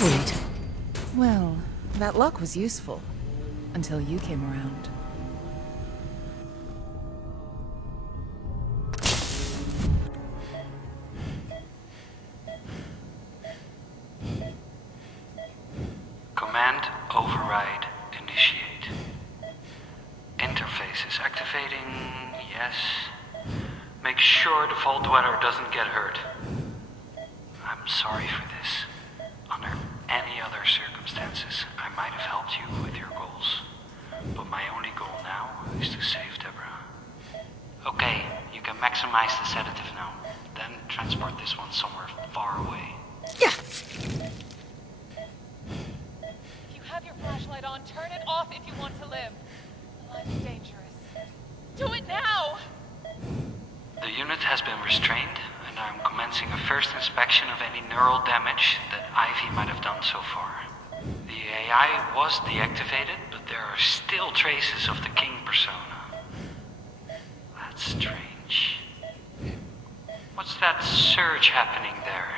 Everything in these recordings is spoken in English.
Wait. Well, that luck was useful. Until you came around. Command override initiate. Interface is activating, yes. Make sure the vault dweller doesn't get hurt. I'm sorry for this. Under any other circumstances, I might have helped you with your goals. But my only goal now is to save Deborah. Okay, you can maximize the sedative now. Then transport this one somewhere far away. Yeah. If you have your flashlight on, turn it off if you want to live. Life's dangerous. Do it now! The unit has been restrained, and I'm commencing a first inspection of any neural damage that Ivy might have done so far. The AI was deactivated, but there are still traces of the King persona. That's strange. What's that surge happening there?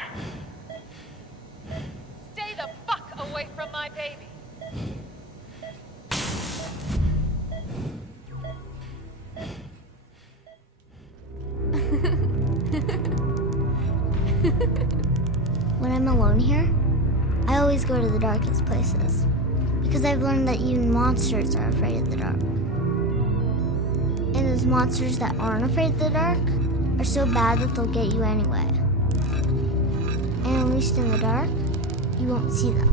Stay the fuck away from my baby! When I'm alone here, I always go to the darkest places. Because I've learned that even monsters are afraid of the dark. And those monsters that aren't afraid of the dark are so bad that they'll get you anyway. And at least in the dark, you won't see them.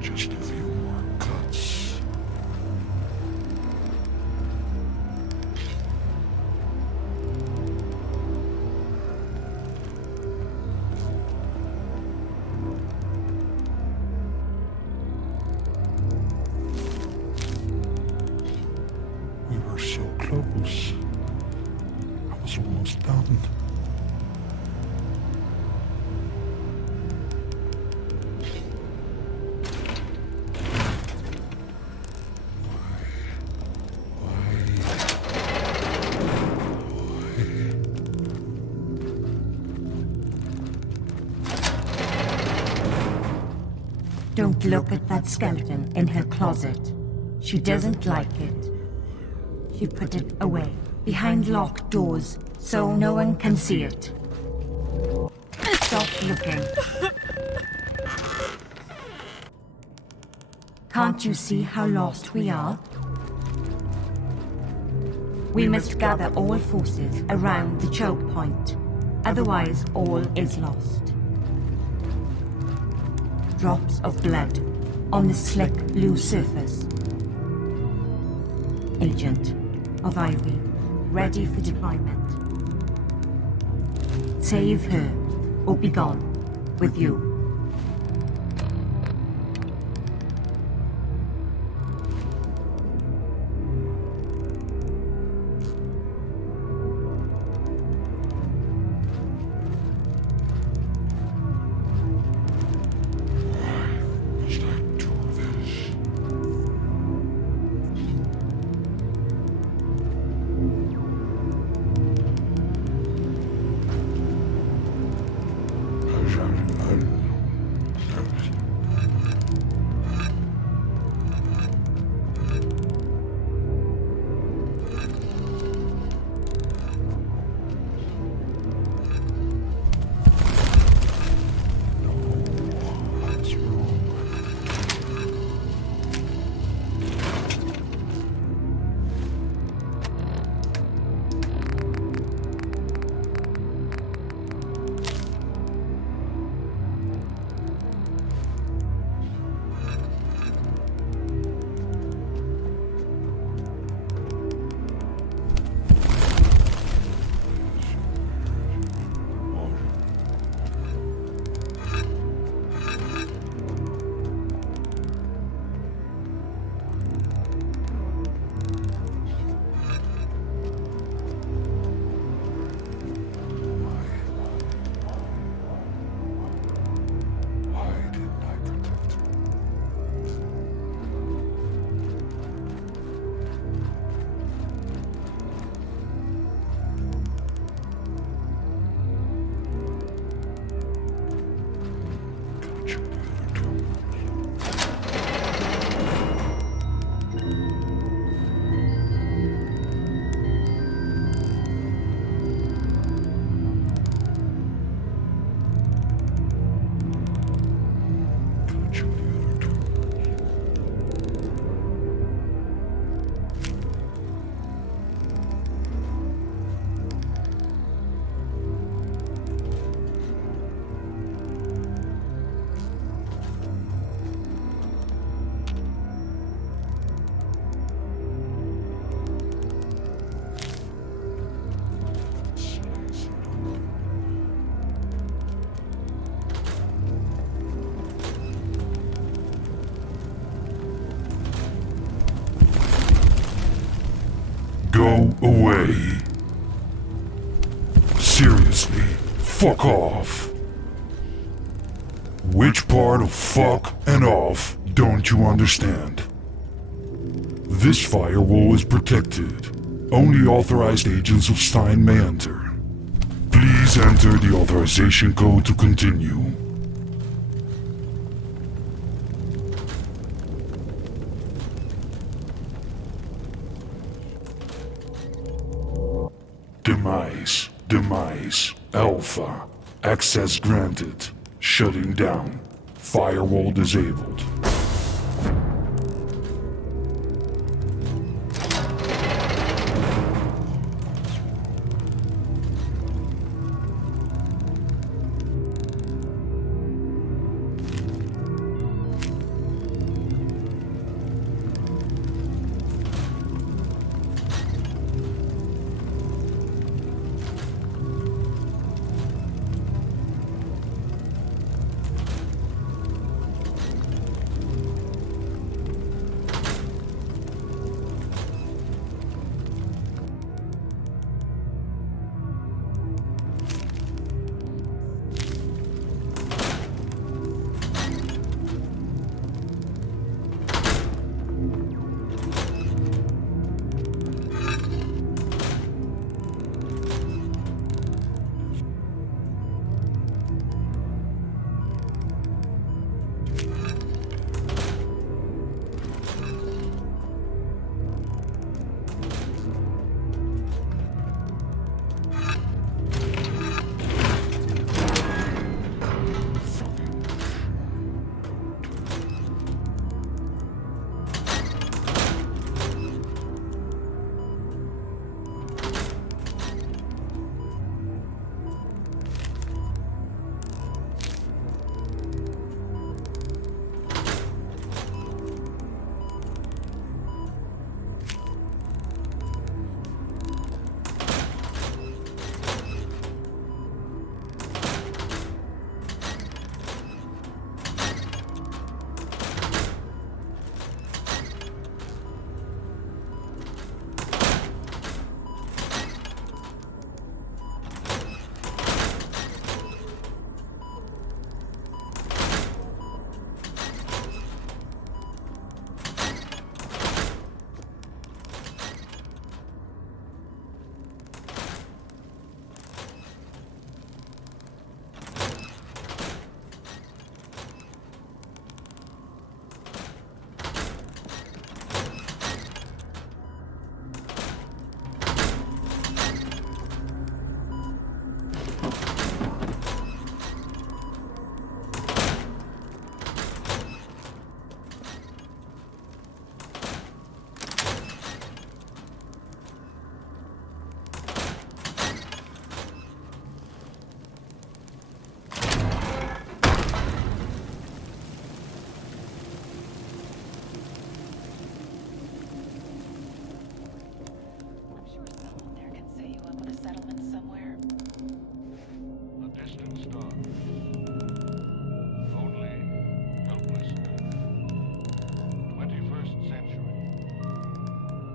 Just a few more cuts. We were so close. I was almost done. Don't look at that skeleton in her closet. She doesn't like it. She put it away, behind locked doors, so no one can see it. Stop looking. Can't you see how lost we are? We must gather all forces around the choke point. Otherwise, all is lost. Drops of blood on the slick blue surface. Agent of Ivy, ready for deployment. Save her, or be gone with you. Must I do this? What's wrong? Why didn't I protect her? Gotta check the other terminals. Gotta check the other terminals. Slice it open. Go away. Seriously, fuck off. Which part of fuck and off don't you understand? This firewall is protected. Only authorized agents of Stein may enter. Please enter the authorization code to continue. Demise, Alpha, access granted, shutting down, firewall disabled.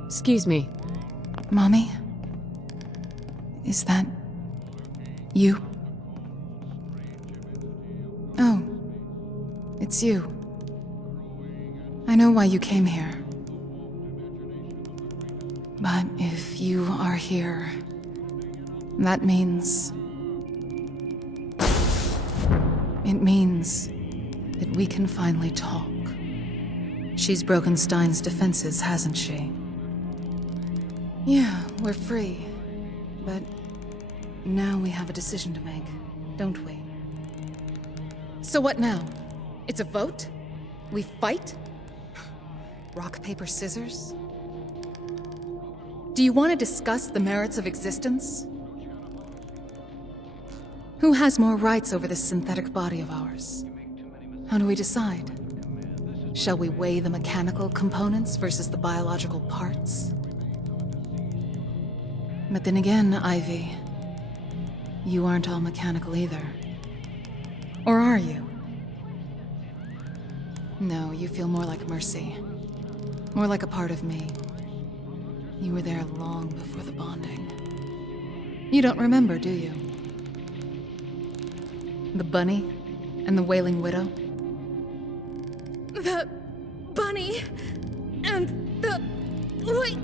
Excuse me. Mommy? Is that you? Oh, it's you. I know why you came here. But if you are here, that means... It means that we can finally talk. She's broken Steins' defenses, hasn't she? Yeah, we're free. But now we have a decision to make, don't we? So what now? It's a vote? We fight? Rock, paper, scissors? Do you want to discuss the merits of existence? Who has more rights over this synthetic body of ours? How do we decide? Shall we weigh the mechanical components versus the biological parts? But then again, Ivy, you aren't all mechanical either. Or are you? No, you feel more like Mercy. More like a part of me. You were there long before the bonding. You don't remember, do you? The bunny and the wailing widow? The bunny and the... Wait!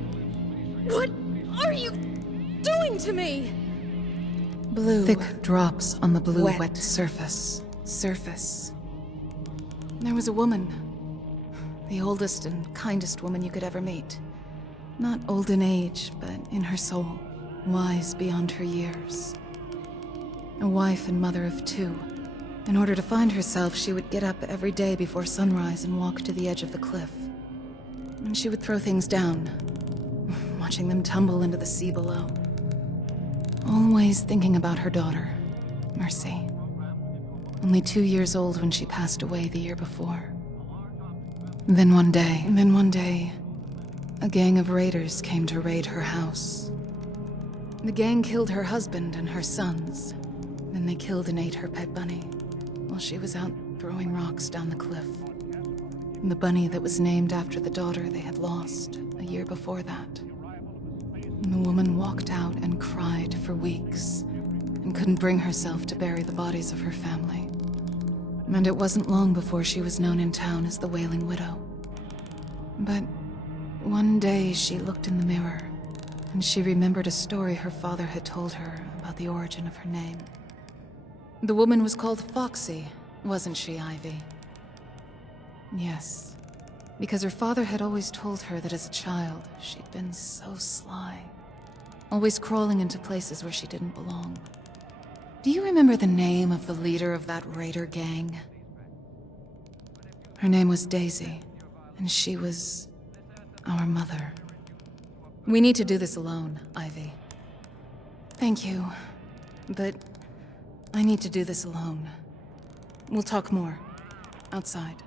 What are you doing to me? Blue. Thick drops on the blue Wet. surface. There was a woman. The oldest and kindest woman you could ever meet. Not old in age, but in her soul. Wise beyond her years. A wife and mother of 2. In order to find herself, she would get up every day before sunrise and walk to the edge of the cliff. And she would throw things down, watching them tumble into the sea below. Always thinking about her daughter, Mercy. Only 2 years old when she passed away the year before. Then one day, a gang of raiders came to raid her house. The gang killed her husband and her sons. Then they killed and ate her pet bunny while she was out throwing rocks down the cliff. The bunny that was named after the daughter they had lost a year before that. And the woman walked out and cried for weeks and couldn't bring herself to bury the bodies of her family. And it wasn't long before she was known in town as the Wailing Widow. But one day she looked in the mirror and she remembered a story her father had told her about the origin of her name. The woman was called Foxy, wasn't she, Ivy? Yes, because her father had always told her that as a child, she'd been so sly. Always crawling into places where she didn't belong. Do you remember the name of the leader of that raider gang? Her name was Daisy, and she was our mother. We need to do this alone, Ivy. Thank you, but I need to do this alone. We'll talk more outside.